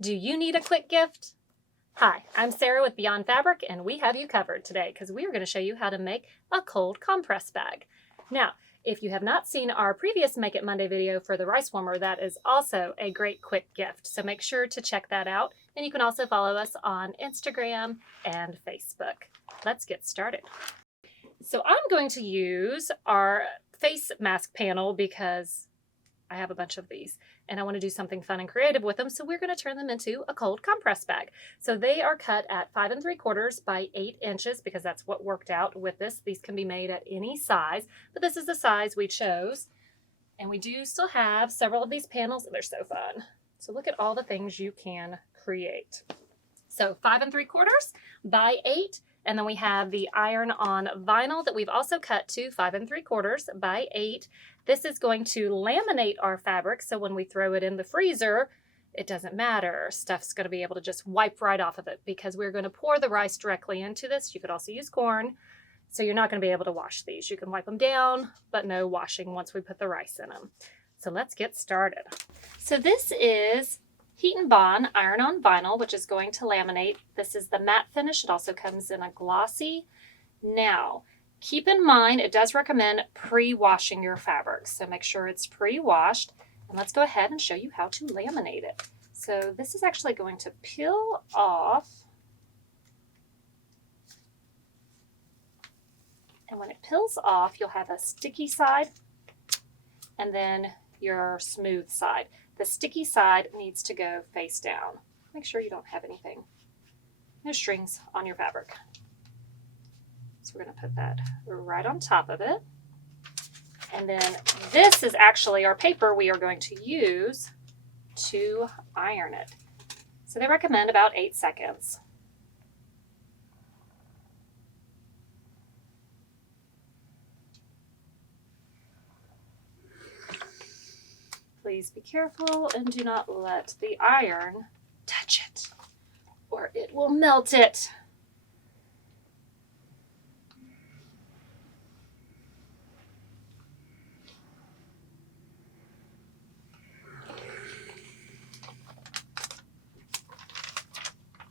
Do you need a quick gift? Hi, I'm Sarah with Beyond Fabric, and we have you covered today because we are going to show you how to make a cold compress bag. Now, if you have not seen our previous Make It Monday video for the rice warmer, that is also a great quick gift. So make sure to check that out. And you can also follow us on Instagram and Facebook. Let's get started. So I'm going to use our face mask panel because I have a bunch of these and I want to do something fun and creative with them. So we're going to turn them into a cold compress bag. So they are cut at 5 3/4 by 8 inches because that's what worked out with this. These can be made at any size, but this is the size we chose. And we do still have several of these panels and they're so fun. So look at all the things you can create. So 5 3/4 by 8. And then we have the iron-on vinyl that we've also cut to 5 3/4 by 8. This is going to laminate our fabric, so when we throw it in the freezer, it doesn't matter. Stuff's going to be able to just wipe right off of it because we're going to pour the rice directly into this. You could also use corn, so you're not going to be able to wash these. You can wipe them down, but no washing once we put the rice in them. So let's get started. So this is Heat and Bond iron-on vinyl, which is going to laminate. This is the matte finish. It also comes in a glossy. Now, keep in mind, it does recommend pre-washing your fabrics. So make sure it's pre-washed. And let's go ahead and show you how to laminate it. So this is actually going to peel off. And when it peels off, you'll have a sticky side and then your smooth side. The sticky side needs to go face down. Make sure you don't have anything, no strings on your fabric. So we're going to put that right on top of it. And then this is actually our paper we are going to use to iron it. So they recommend about 8 seconds. Please be careful and do not let the iron touch it or it will melt it.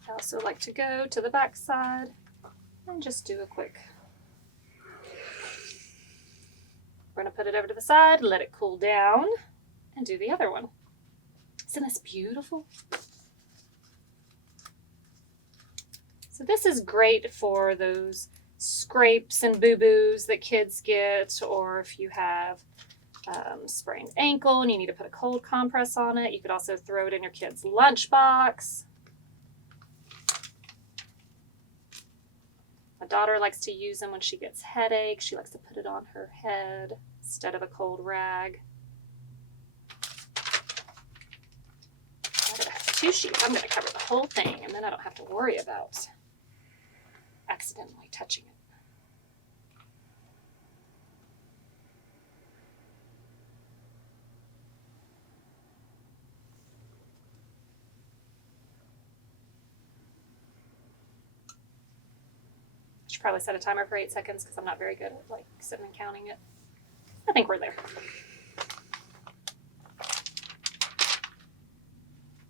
I also like to go to the back side and just do a quick. We're going to put it over to the side, let it cool down, and do the other one. Isn't this beautiful? So this is great for those scrapes and boo-boos that kids get, or if you have sprained ankle and you need to put a cold compress on it. You could also throw it in your kid's lunchbox. My daughter likes to use them when she gets headaches. She likes to put it on her head instead of a cold rag. Two sheets. I'm going to cover the whole thing and then I don't have to worry about accidentally touching it. I should probably set a timer for 8 seconds because I'm not very good at sitting and counting it. I think we're there.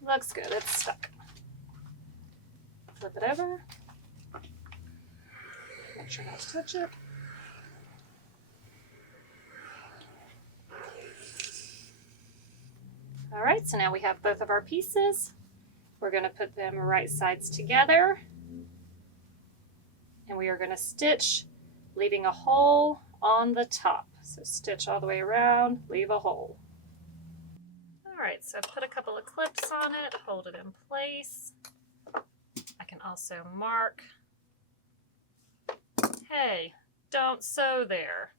Looks good. It's stuck. Flip it over. Make sure not to touch it. All right, so now we have both of our pieces. We're going to put them right sides together. And we are going to stitch, leaving a hole on the top. So stitch all the way around, leave a hole. All right, so put a couple of clips on it, hold it in place. I can also mark, hey, don't sew there.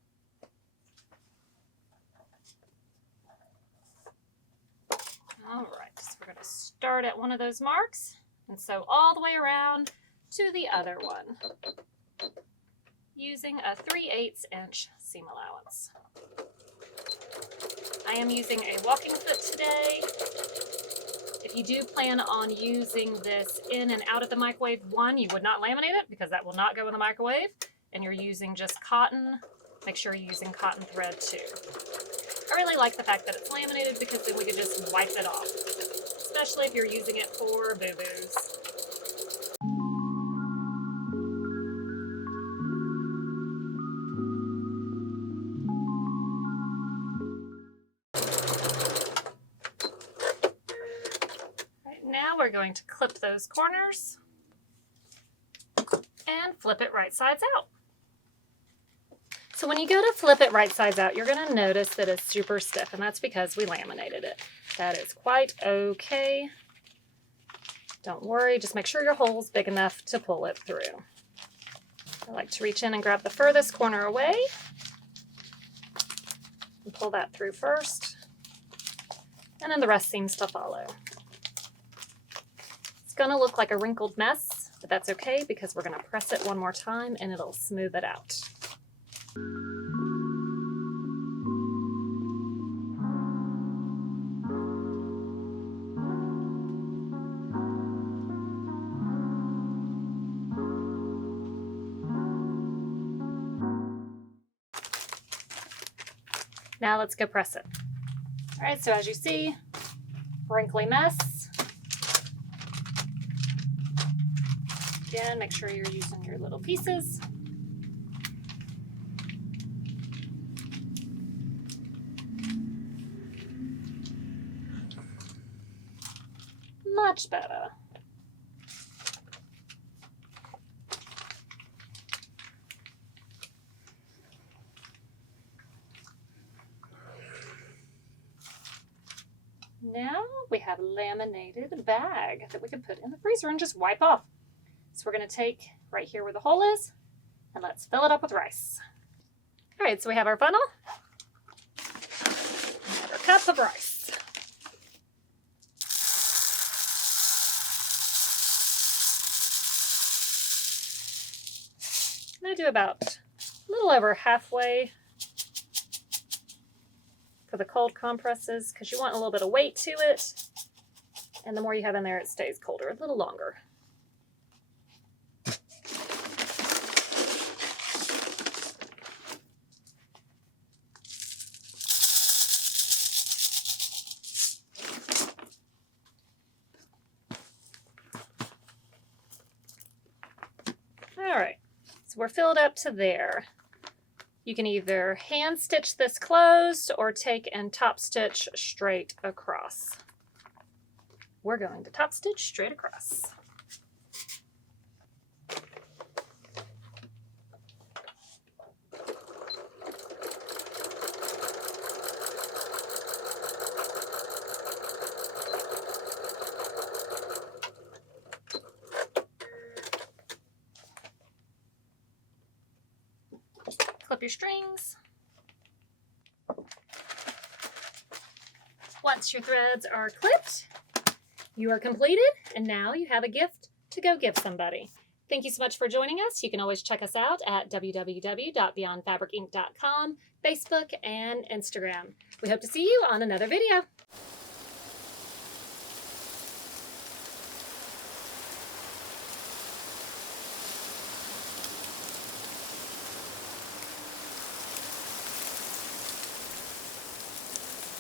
All right, so we're going to start at one of those marks and sew all the way around to the other one using a 3/8 inch seam allowance. I am using a walking foot today. If you do plan on using this in and out of the microwave, you would not laminate it because that will not go in the microwave, and you're using just cotton, make sure you're using cotton thread too. I really like the fact that it's laminated because then we could just wipe it off. especially if you're using it for boo-boos. Right, now we're going to clip those corners and flip it right sides out. So when you go to flip it right sides out, you're going to notice that it's super stiff, and that's because we laminated it. That is quite okay. Don't worry, just make sure your hole's big enough to pull it through. I like to reach in and grab the furthest corner away and pull that through first, and then the rest seems to follow. It's going to look like a wrinkled mess, but that's okay because we're going to press it one more time and it'll smooth it out. Now let's go press it. All right, so as you see, wrinkly mess. Again, make sure you're using your little pieces. Much better. Now we have a laminated bag that we can put in the freezer and just wipe off. So we're going to take right here where the hole is and let's fill it up with rice. All right, so we have our funnel, and our cup of rice. I'm going to do about a little over halfway for the cold compresses because you want a little bit of weight to it, and the more you have in there it stays colder a little longer. All right, so we're filled up to there. You can either hand stitch this closed or take and top stitch straight across. We're going to top stitch straight across. Clip your strings. Once your threads are clipped, you are completed, and now you have a gift to go give somebody. Thank you so much for joining us. You can always check us out at www.beyondfabricinc.com, Facebook, and Instagram. We hope to see you on another video.